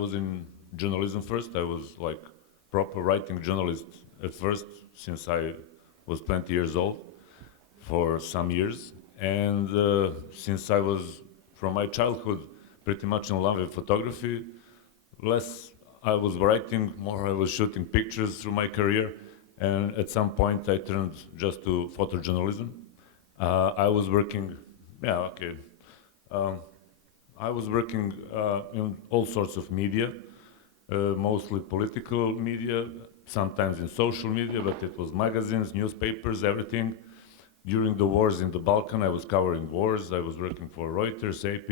was in journalism first. I was like proper writing journalist at first, since I was 20 years old, for some years. And since I was, from my childhood, pretty much in love with photography, less I was writing, more I was shooting pictures through my career. And at some point I turned just to photojournalism. I was working, yeah, okay. I was working in all sorts of media, mostly political media, sometimes in social media, but it was magazines, newspapers, everything. During the wars in the Balkan, I was covering wars. I was working for Reuters, AP,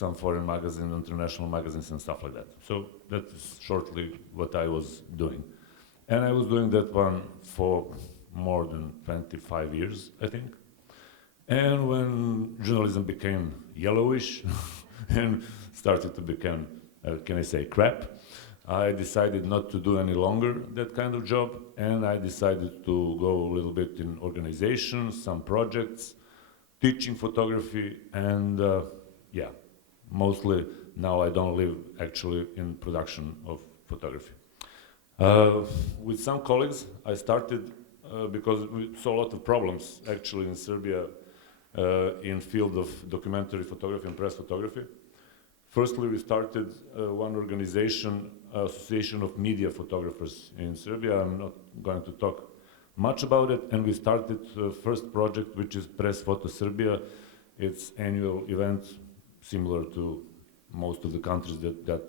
some foreign magazines, international magazines, and stuff like that. So that's shortly what I was doing. And I was doing that one for more than 25 years, I think. And when journalism became yellowish and started to become, can I say, crap, I decided not to do any longer that kind of job, and I decided to go a little bit in organization, some projects, teaching photography, and yeah, mostly now I don't live actually in production of photography. With some colleagues, I started because we saw a lot of problems actually in Serbia in field of documentary photography and press photography. Firstly, we started one organization, Association of Media Photographers in Serbia. I'm not going to talk much about it. And we started the first project, which is Press Photo Serbia. It's annual event similar to most of the countries that got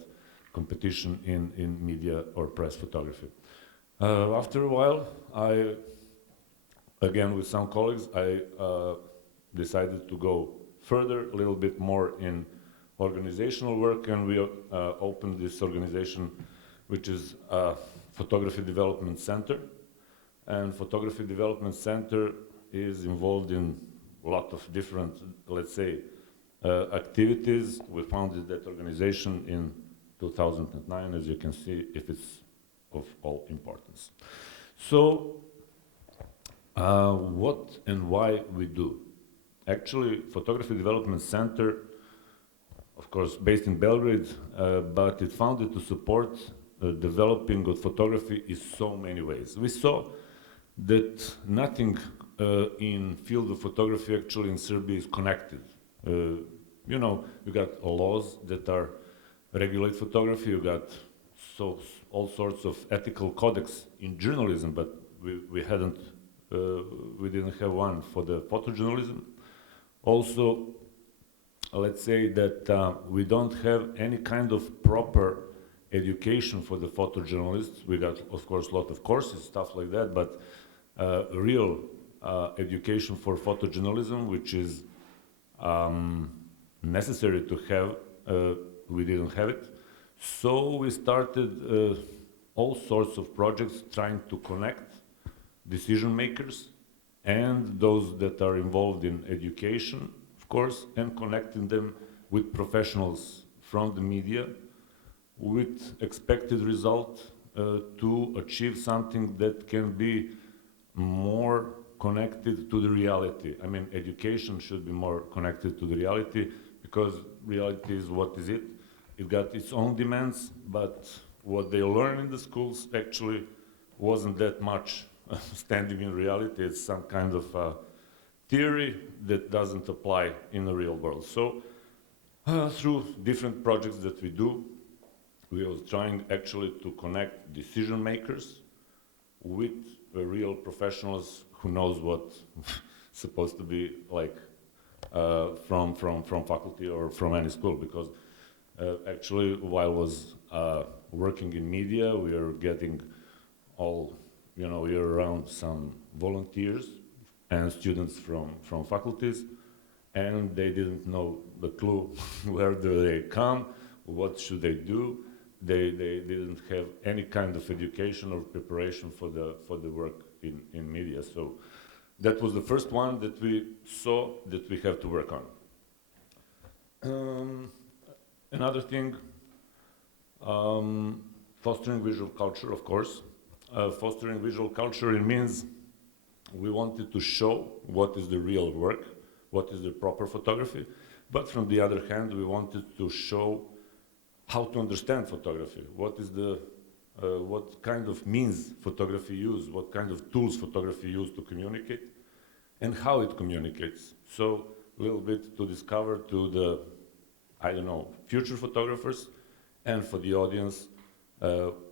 competition in media or press photography. After a while, again with some colleagues, I decided to go further, a little bit more in organizational work, and we opened this organization, which is Photography Development Center. And Photography Development Center is involved in a lot of different, let's say, activities. We founded that organization in 2009, as you can see, if it's of all importance. So, what and why we do? Actually, Photography Development Center, of course, based in Belgrade, but it founded to support developing of photography in so many ways. We saw that nothing in field of photography actually in Serbia is connected. You know, you got laws that are regulate photography, you got all sorts of ethical codex in journalism, but we didn't have one for the photojournalism. Also, let's say that we don't have any kind of proper education for the photojournalists. We got, of course, a lot of courses, stuff like that, but real education for photojournalism, which is necessary to have, we didn't have it. So we started all sorts of projects trying to connect decision makers and those that are involved in education, of course, and connecting them with professionals from the media with expected result to achieve something that can be more connected to the reality. I mean, education should be more connected to the reality, because reality is what is it. It got its own demands, but what they learn in the schools actually wasn't that much standing in reality. It's some kind of theory that doesn't apply in the real world. So through different projects that we do, we are trying actually to connect decision makers with real professionals who knows what supposed to be like from faculty or from any school, because actually while I was working in media, we are getting all, you know, year around some volunteers and students from faculties, and they didn't know the clue where do they come, what should they do. They didn't have any kind of education or preparation for the work in media. So that was the first one that we saw that we have to work on. Another thing, fostering visual culture, of course. Fostering visual culture, it means we wanted to show what is the real work, what is the proper photography, but from the other hand, we wanted to show how to understand photography, what kind of means photography use, what kind of tools photography use to communicate, and how it communicates. So a little bit to discover to the, I don't know, future photographers and for the audience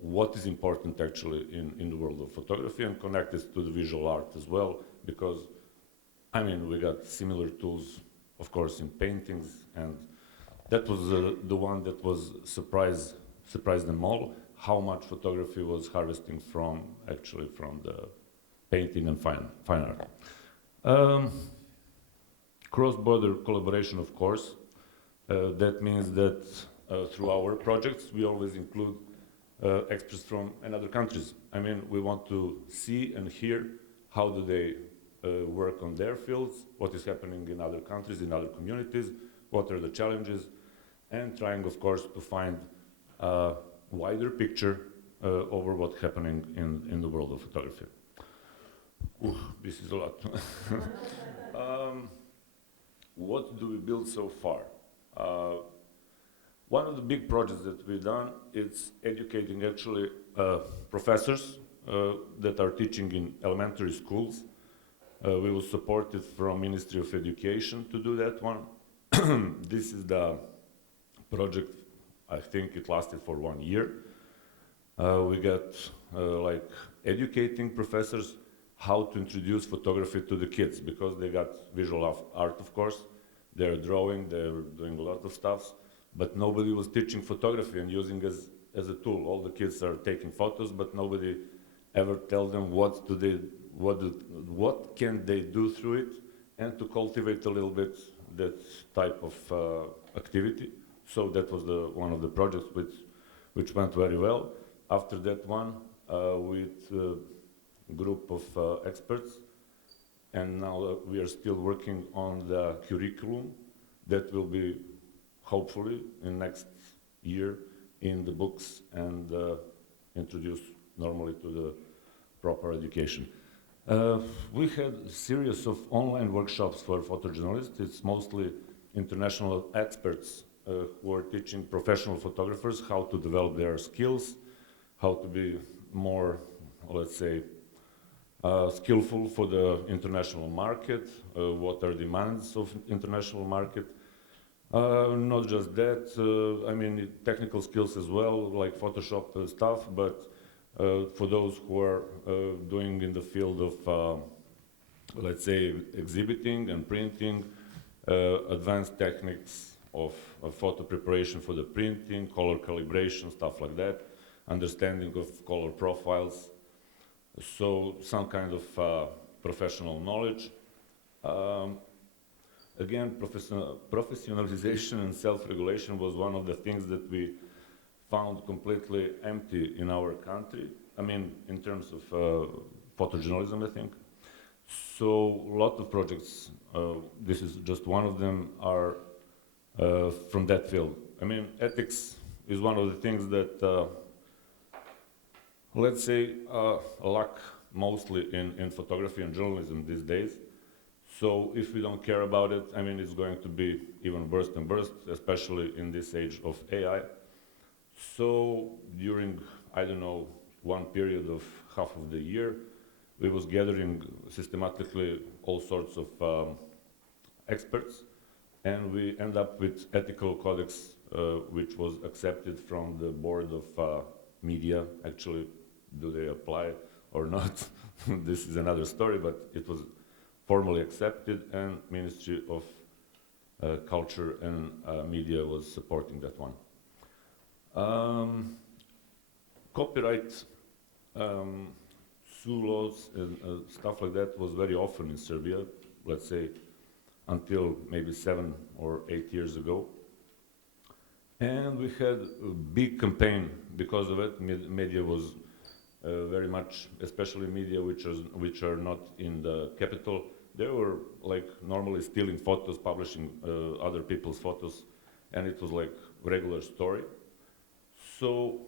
what is important actually in the world of photography, and connect it to the visual art as well, because I mean, we got similar tools, of course, in paintings, and that was the one that was surprised them all, how much photography was harvesting from the painting and fine art. Cross-border collaboration, of course. That means that through our projects, we always include experts from another countries. I mean, we want to see and hear how do they work on their fields, what is happening in other countries, in other communities, what are the challenges, and trying, of course, to find a wider picture over what's happening in the world of photography. Ooh, this is a lot. What do we build so far? One of the big projects that we've done is educating actually professors that are teaching in elementary schools. We will support it from Ministry of Education to do that one. This is the project, I think it lasted for 1 year. We got like educating professors how to introduce photography to the kids, because they got visual art, of course. They're drawing, they're doing a lot of stuff, but nobody was teaching photography and using as a tool. All the kids are taking photos, but nobody ever tell them what can they do through it, and to cultivate a little bit that type of activity. So that was one of the projects which went very well. After that one, with a group of experts, and now we are still working on the curriculum that will be hopefully in next year in the books and introduced normally to the proper education. We had a series of online workshops for photojournalists. It's mostly international experts who are teaching professional photographers how to develop their skills, how to be more, let's say, skillful for the international market, what are demands of international market. Not just that, I mean, technical skills as well, like Photoshop stuff, but for those who are doing in the field of, let's say, exhibiting and printing, advanced techniques of photo preparation for the printing, color calibration, stuff like that, understanding of color profiles. So some kind of professional knowledge. Again, professionalization and self-regulation was one of the things that we found completely empty in our country. I mean, in terms of photojournalism, I think. So a lot of projects, this is just one of them, are from that field. I mean, ethics is one of the things that, let's say, lack mostly in photography and journalism these days. So if we don't care about it, I mean, it's going to be even worse and worse, especially in this age of AI. So during, I don't know, one period of half of the year, we was gathering systematically all sorts of experts, and we end up with ethical codex, which was accepted from the board of media. Actually, do they apply or not? This is another story, but it was formally accepted, and Ministry of Culture and Media was supporting that one. Copyright sue laws and stuff like that was very often in Serbia, let's say until maybe 7 or 8 years ago. And we had a big campaign because of it. Media was very much, especially media which are not in the capital, they were like normally stealing photos, publishing other people's photos, and it was like regular story. So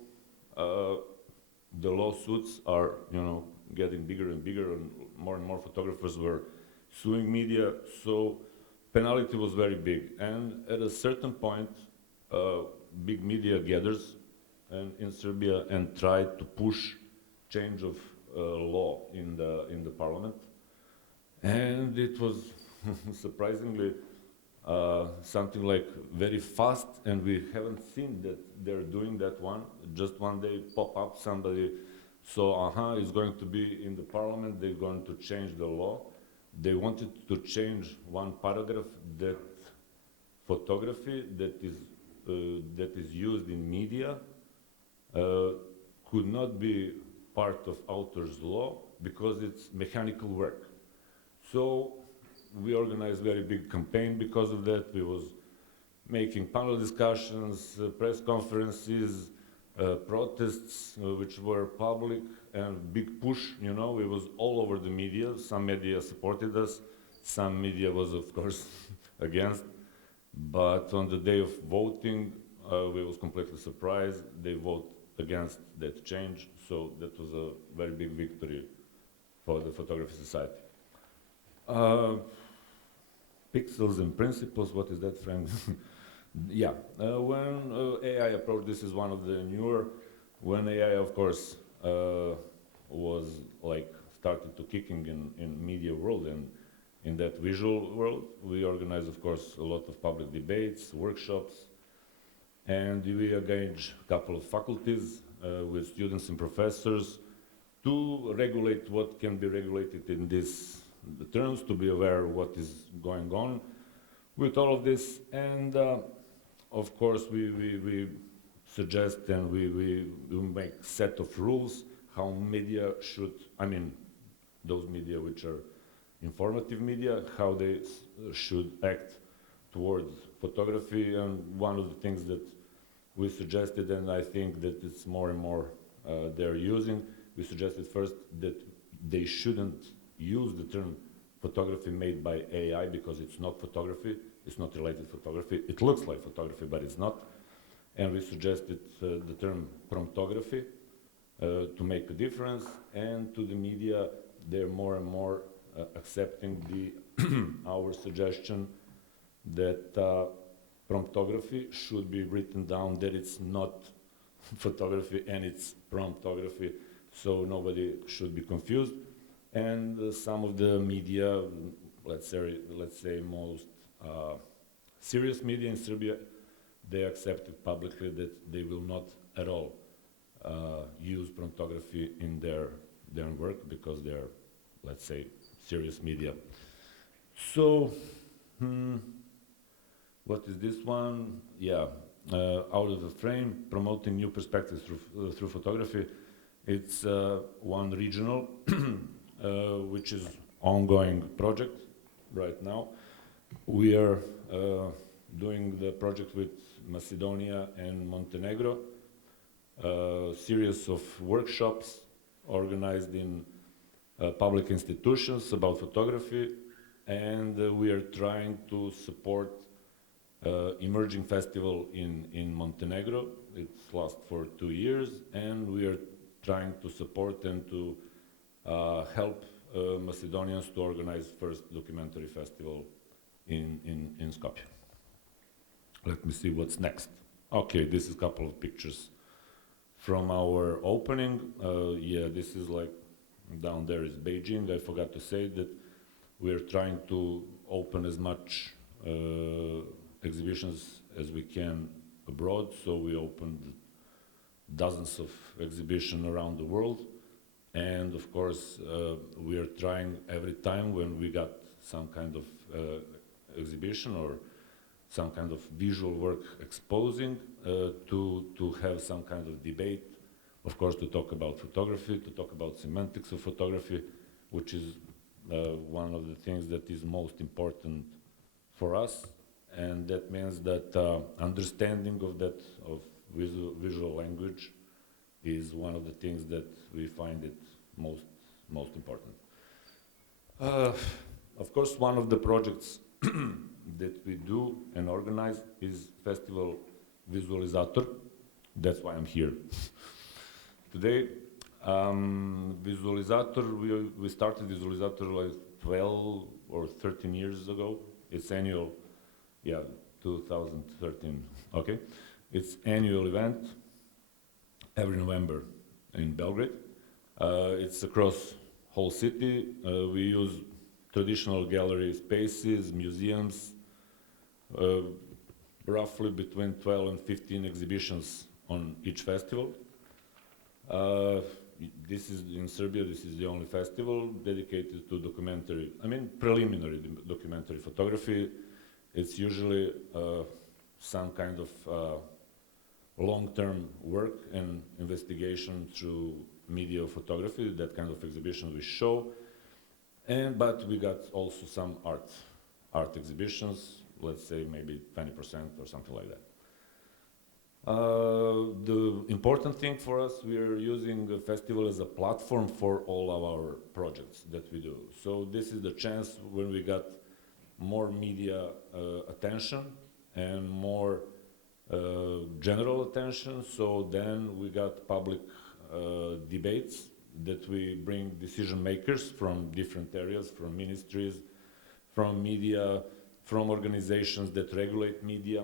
the lawsuits are, you know, getting bigger and bigger, and more photographers were suing media. So penalty was very big, and at a certain point, big media gathers in Serbia and try to push change of law in the parliament. And it was surprisingly something like very fast, and we haven't seen that they're doing that one. Just one day pop up somebody, so it's going to be in the parliament, they're going to change the law. They wanted to change one paragraph that photography that is used in media could not be part of author's law because it's mechanical work. So we organized very big campaign because of that. We was making panel discussions, press conferences, protests, which were public, and big push, you know, it was all over the media. Some media supported us, some media was, of course, against. But on the day of voting, we was completely surprised. They vote against that change, so that was a very big victory for the Photography Society. Pixels and principles, what is that, Frank? Yeah, when AI approached, this is one of the newer, when AI, of course, was like started to kicking in media world and in that visual world, we organize, of course, a lot of public debates, workshops, and we engage a couple of faculties with students and professors to regulate what can be regulated in these terms, to be aware of what is going on with all of this. And of course, we suggest and we make set of rules how media should, I mean, those media which are informative media, how they should act towards photography. And one of the things that we suggested, and I think that it's more and more they're using, we suggested first that they shouldn't use the term photography made by AI because it's not photography, it's not related photography. It looks like photography, but it's not. And we suggested the term promptography to make a difference. And to the media, they're more and more accepting our suggestion that promptography should be written down, that it's not photography and it's promptography, so nobody should be confused. And some of the media, let's say most serious media in Serbia, they accepted publicly that they will not at all use promptography in their work because they're, let's say, serious media. So, what is this one? Yeah, out of the frame, promoting new perspectives through photography. It's one regional, which is ongoing project right now. We are doing the project with Macedonia and Montenegro, a series of workshops organized in public institutions about photography, and we are trying to support emerging festival in Montenegro. It's last for 2 years, and we are trying to support and to help Macedonians to organize first documentary festival in Skopje. Let me see what's next. Okay, this is a couple of pictures from our opening. Yeah, this is like, down there is Beijing. I forgot to say that we're trying to open as much exhibitions as we can abroad, so we opened dozens of exhibitions around the world. And of course, we are trying every time when we got some kind of exhibition or some kind of visual work exposing to have some kind of debate, of course, to talk about photography, to talk about semantics of photography, which is one of the things that is most important for us. And that means that understanding of that, of visual language, is one of the things that we find it most important. Of course, one of the projects that we do and organize is Festival Visualizator. That's why I'm here today. Visualizator, we started Visualizator like 12 or 13 years ago. It's annual, yeah, 2013, okay. It's annual event every November in Belgrade. It's across whole city. We use traditional gallery spaces, museums, roughly between 12 and 15 exhibitions on each festival. This is in Serbia, this is the only festival dedicated to documentary, preliminary documentary photography. It's usually some kind of long-term work and investigation through media photography, that kind of exhibition we show. But we got also some art exhibitions, let's say maybe 20% or something like that. The important thing for us, we are using the festival as a platform for all of our projects that we do. So this is the chance when we got more media attention and more general attention. So then we got public debates that we bring decision makers from different areas, from ministries, from media, from organizations that regulate media.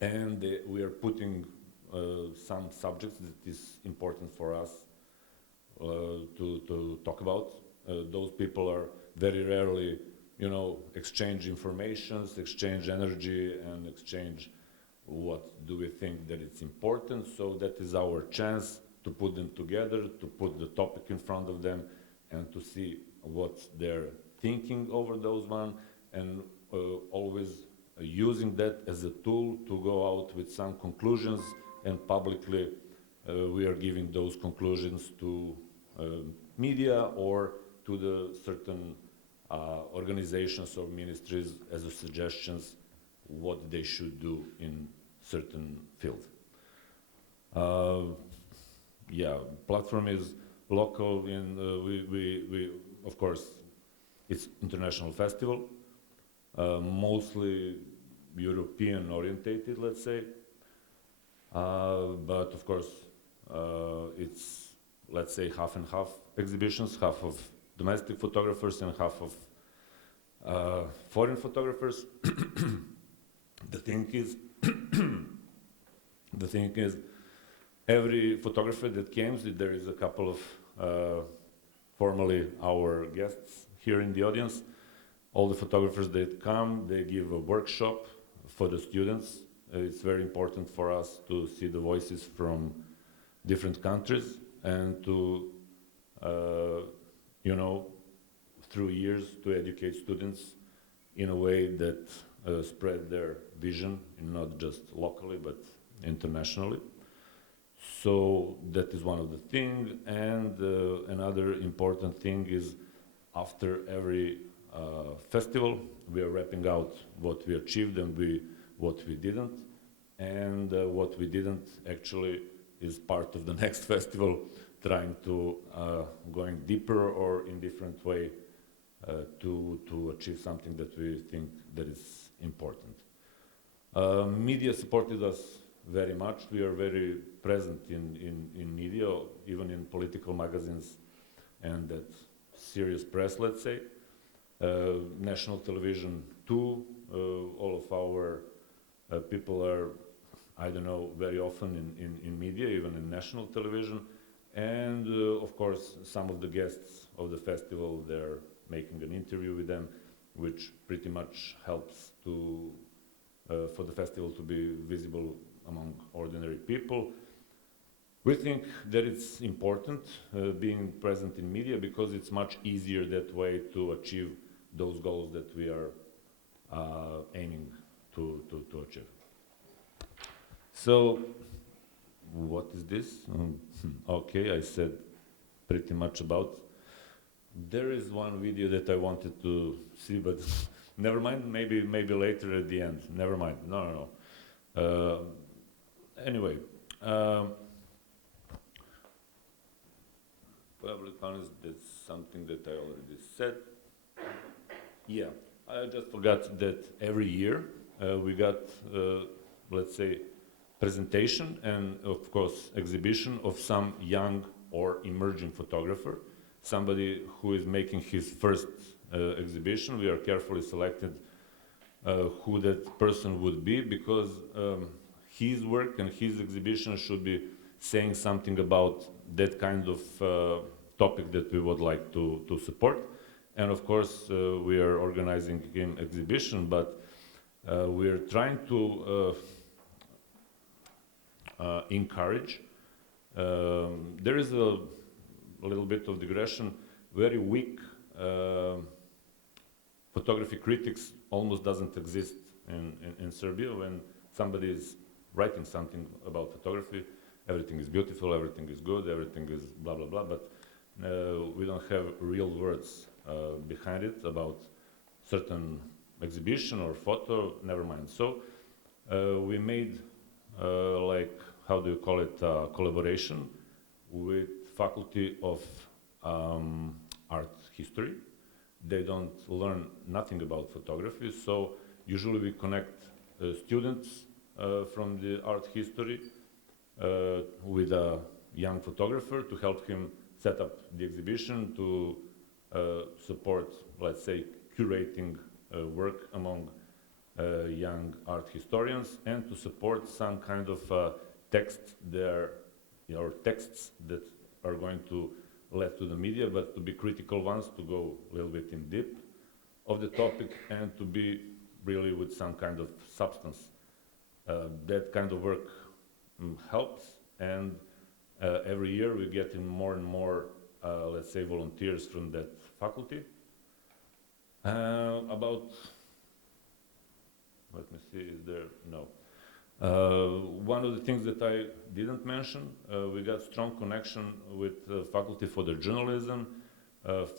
And we are putting some subjects that is important for us to talk about. Those people are very rarely, exchange information, exchange energy, and exchange what do we think that it's important. So that is our chance to put them together, to put the topic in front of them, and to see what they're thinking over those one, and always using that as a tool to go out with some conclusions, and publicly we are giving those conclusions to media or to the certain organizations or ministries as a suggestions what they should do in certain field. Platform is local. We of course, it's international festival, mostly European orientated, let's say. But of course, it's, let's say, half and half exhibitions, half of domestic photographers and half of foreign photographers. The thing is, every photographer that comes, there is a couple of formally our guests here in the audience. All the photographers that come, they give a workshop for the students. It's very important for us to see the voices from different countries and to, through years, to educate students in a way that spread their vision, not just locally, but internationally. So that is one of the things. And another important thing is after every festival, we are wrapping out what we achieved and what we didn't. And what we didn't actually is part of the next festival, trying to going deeper or in different way to achieve something that we think that is important. Media supported us very much. We are very present in media, even in political magazines and that serious press, let's say. National television too. All of our people are, I don't know, very often in media, even in national television. And of course, some of the guests of the festival, they're making an interview with them, which pretty much helps to for the festival to be visible among ordinary people. We think that it's important being present in media because it's much easier that way to achieve those goals that we are aiming to achieve. So, what is this? Okay, I said pretty much about. There is one video that I wanted to see, but never mind. Maybe later at the end. Never mind. No. Anyway, public honest. That's something that I already said. Yeah, I just forgot that every year we got, let's say, presentation and of course exhibition of some young or emerging photographer, somebody who is making his first exhibition. We are carefully selected who that person would be because his work and his exhibition should be saying something about that kind of topic that we would like to support. And of course, we are organizing an exhibition, but we are trying to encourage. There is a little bit of digression, very weak photography critics almost doesn't exist in Serbia. When somebody is writing something about photography, everything is beautiful, everything is good, everything is blah blah blah, but we don't have real words behind it about certain exhibition or photo, never mind. So we made like, how do you call it, collaboration with Faculty of Art History. They don't learn nothing about photography, so usually we connect students from the art history with a young photographer to help him set up the exhibition, to support, let's say, curating work among young art historians, and to support some kind of text there, or texts that are going to lead to the media, but to be critical ones, to go a little bit in deep of the topic, and to be really with some kind of substance. That kind of work helps, and every year we get in more and more, let's say, volunteers from that faculty. About, let me see, is there, no. One of the things that I didn't mention, we got strong connection with the Faculty for the Journalism,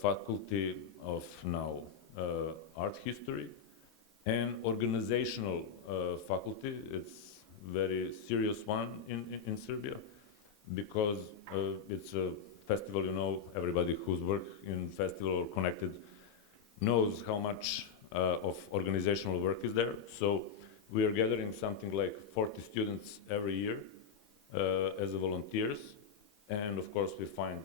Faculty of now Art History, and organizational faculty. It's very serious one in Serbia, because it's a festival, you know, everybody who's worked in festival or connected knows how much of organizational work is there. So we are gathering something like 40 students every year as volunteers, and of course we find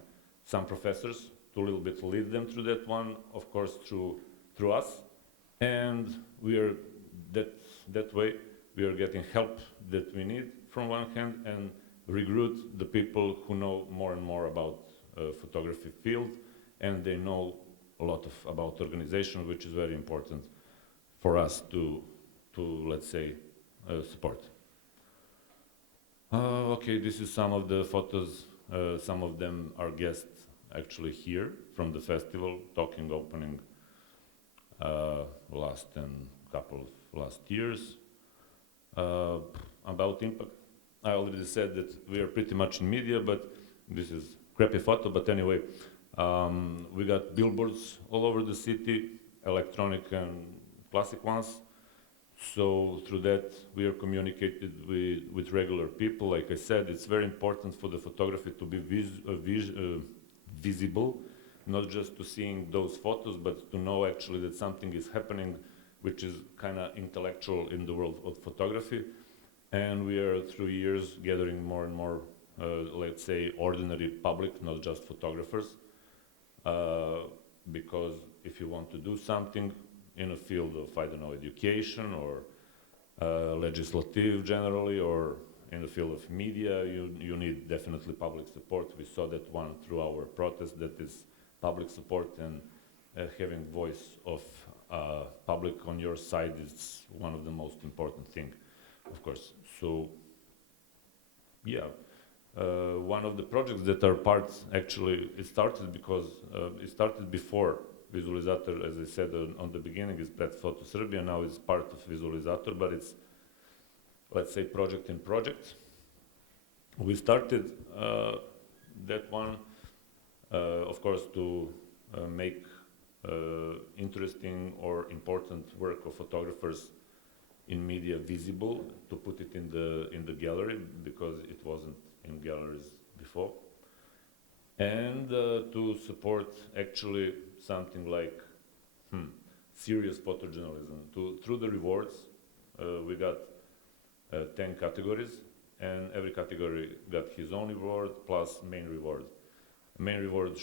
some professors to a little bit lead them through that one, of course through us, and we are that way we are getting help that we need from one hand, and recruit the people who know more and more about photography field, and they know a lot about organization, which is very important for us to let's say support. Okay, this is some of the photos. Some of them are guests actually here from the festival, talking opening last years. About impact, I already said that we are pretty much in media, but this is crappy photo, but anyway, we got billboards all over the city, electronic and classic ones. So through that, we are communicated with regular people. Like I said, it's very important for the photography to be visible, not just to seeing those photos, but to know actually that something is happening, which is kind of intellectual in the world of photography. And we are through years gathering more and more, let's say, ordinary public, not just photographers, because if you want to do something in a field of, I don't know, education or legislative generally, or in the field of media, you need definitely public support. We saw that one through our protest, that is public support, and having voice of public on your side is one of the most important thing, of course. So, yeah, one of the projects that are parts, actually, it started because it started before Visualizator, as I said on the beginning, is Pelt Photo Serbia, now it's part of Visualizator, but it's, let's say, project in project. We started that one, of course, to make interesting or important work of photographers in media visible, to put it in the gallery, because it wasn't in galleries before, and to support actually something like serious photojournalism. Through the rewards, we got 10 categories, and every category got his own reward plus main reward. Main reward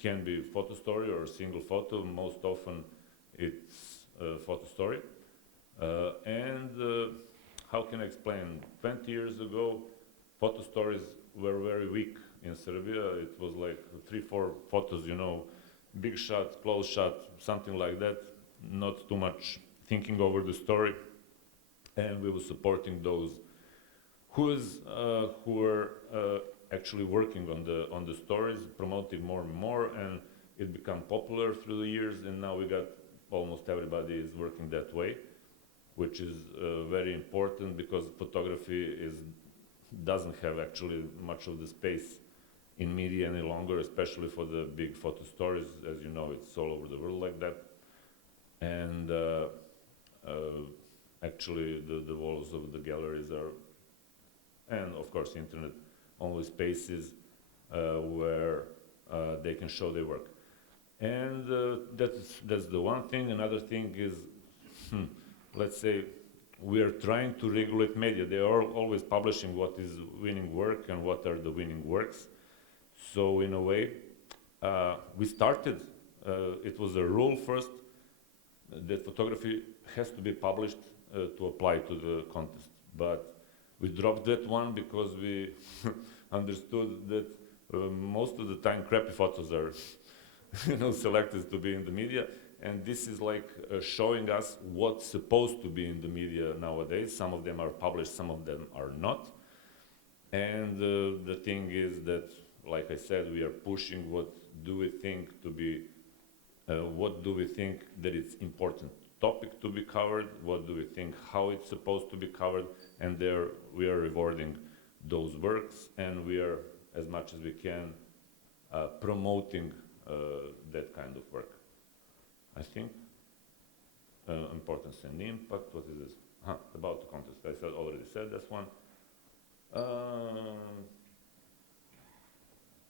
can be photo story or single photo. Most often it's a photo story, and how can I explain? 20 years ago, photo stories were very weak in Serbia. It was like 3-4 photos, you know, big shot, close shot, something like that. Not too much thinking over the story, and we were supporting those who were actually working on the stories, promoting more and more, and it became popular through the years. And now we got almost everybody is working that way, which is very important because photography doesn't have actually much of the space in media any longer, especially for the big photo stories. As you know, it's all over the world like that. And actually the walls of the galleries are, and of course internet, only spaces where they can show their work. And that's the one thing. Another thing is, let's say, we are trying to regulate media. They are always publishing what is winning work and what are the winning works. So in a way, we started, it was a rule first, that photography has to be published to apply to the contest. But we dropped that one because we understood that most of the time crappy photos are selected to be in the media. And this is like showing us what's supposed to be in the media nowadays. Some of them are published, some of them are not. And the thing is that, like I said, we are pushing what do we think to be, what do we think that it's important topic to be covered, what do we think how it's supposed to be covered, and there we are rewarding those works, and we are, as much as we can, promoting that kind of work. I think importance and impact. What is this? About the contest. I already said this one.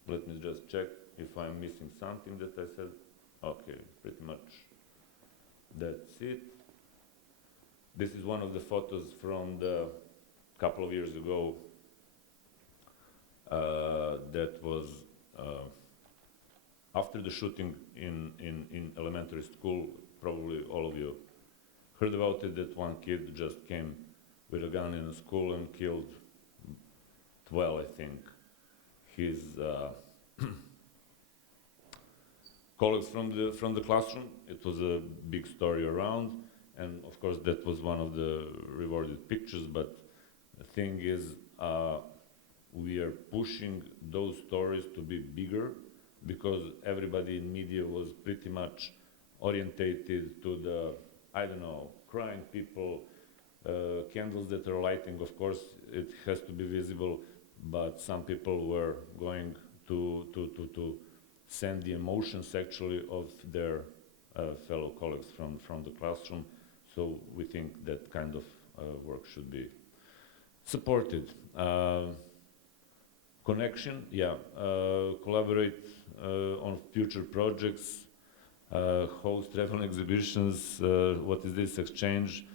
Let me just check if I'm missing something that I said. Okay, pretty much that's it. This is one of the photos from the couple of years ago. That was after the shooting in elementary school. Probably all of you heard about it, that one kid just came with a gun in the school and killed 12, I think, his colleagues from the classroom. It was a big story around, and of course that was one of the rewarded pictures. But the thing is, we are pushing those stories to be bigger, because everybody in media was pretty much orientated to the, I don't know, crying people, candles that are lighting. Of course, it has to be visible, but some people were going to send the emotions actually of their fellow colleagues from the classroom. So we think that kind of work should be supported. Connection, yeah, collaborate on future projects, host traveling exhibitions, what is this, exchange,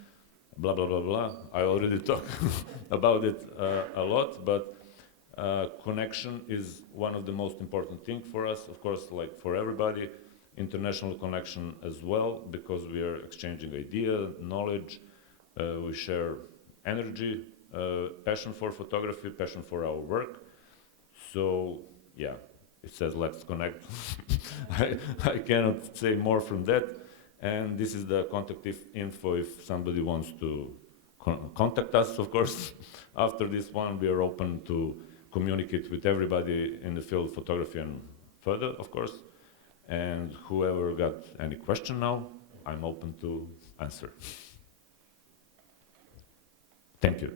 blah, blah, blah, blah. I already talked about it a lot, but connection is one of the most important things for us, of course, like for everybody. International connection as well, because we are exchanging idea, knowledge, we share energy, passion for photography, passion for our work. So, yeah, it says let's connect. I cannot say more from that. And this is the contact info if somebody wants to contact us, of course. After this one, we are open to communicate with everybody in the field of photography and further, of course. And whoever got any question now, I'm open to answer. Thank you.